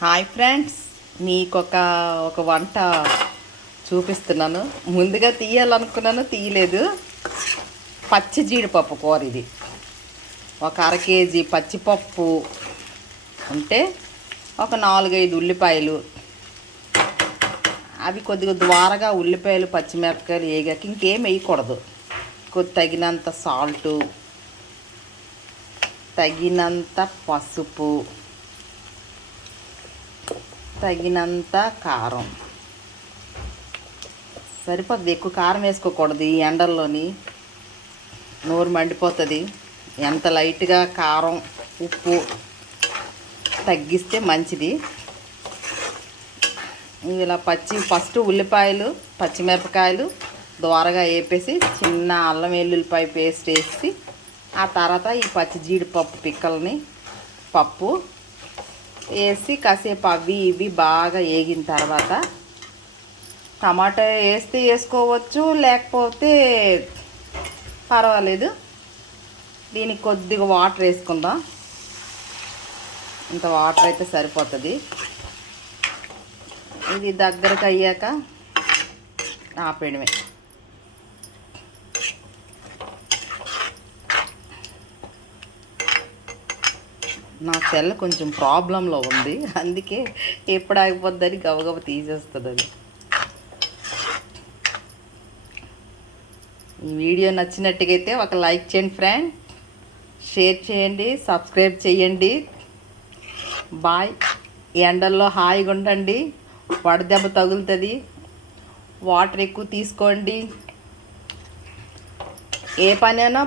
Hi friends, మీకు ఒక వంట చూపిస్తున్నాను. ముందుగా తీయాలనుకున్నాను, తీయలేదు. పచ్చి జీడిపప్పు కూర ఇది. ఒక 1/2 కేజీ పచ్చిపప్పు ఉంటే ఒక 4-5 ఉల్లిపాయలు, అవి కొద్దిగా ద్వారగా ఉల్లిపాయలు పచ్చిమిరపకాయలు వేగాక ఇంకేం వేయకూడదు. తగినంత సాల్టు, తగినంత పసుపు, తగినంత కారం. సరిపోద్ది, ఎక్కువ కారం వేసుకోకూడదు. ఈ ఎండల్లోని నోరు మండిపోతుంది. ఎంత లైట్గా కారం ఉప్పు తగ్గిస్తే మంచిది. ఇలా ఫస్ట్ ఉల్లిపాయలు పచ్చిమిరపకాయలు దోరగా వేపేసి చిన్న అల్లం వెల్లుల్లిపాయ పేస్ట్ వేసి ఆ తర్వాత ఈ పచ్చి జీడిపప్పు పిక్కల్ని పప్పు వేసి కాసేపు అవి ఇవి బాగా వేగిన తర్వాత టమాటా వేస్తే వేసుకోవచ్చు, లేకపోతే పర్వాలేదు. దీనికి కొద్దిగా వాటర్ వేసుకుందాం. ఇంత వాటర్ అయితే సరిపోతుంది. ఇది దగ్గరకు అయ్యాక ఆపేయడమే. నా సెల్ కొంచెం ప్రాబ్లంలో ఉంది, అందుకే ఎప్పుడు ఆగిపోద్దని గబగబ తీసేస్తుంది అది. ఈ వీడియో నచ్చినట్టుగైతే ఒక లైక్ చేయండి ఫ్రెండ్, షేర్ చేయండి, సబ్స్క్రైబ్ చేయండి. బాయ్. ఎండల్లో హాయిగా ఉండండి. వడదెబ్బ తగులుతుంది. వాటర్ ఎక్కువ తీసుకోండి. ఏ పనైనా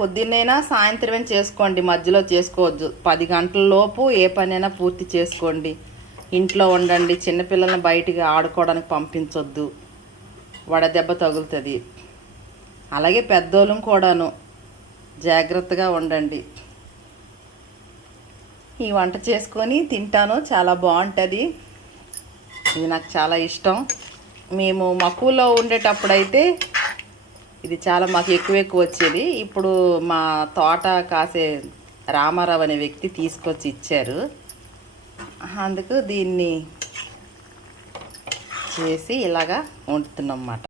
పొద్దున్నైనా సాయంత్రమే చేసుకోండి, మధ్యలో చేసుకోవద్దు. 10 గంటల లోపు ఏ పనైనా పూర్తి చేసుకోండి. ఇంట్లో ఉండండి. చిన్నపిల్లల్ని బయటికి ఆడుకోవడానికి పంపించొద్దు, వడదెబ్బ తగులుతుంది. అలాగే పెద్దోళ్ళం కూడాను జాగ్రత్తగా ఉండండి. ఈ వంట చేసుకొని తింటాను, చాలా బాగుంటుంది. ఇది నాకు చాలా ఇష్టం. మేము మక్కువలో ఉండేటప్పుడైతే ఇది చాలా మాకు ఎక్కువ వచ్చేది. ఇప్పుడు మా తోట కాసే రామారావు అనే వ్యక్తి తీసుకొచ్చి ఇచ్చారు. అందుకు దీన్ని చేసి ఇలాగా వండుతున్నాం అన్నమాట.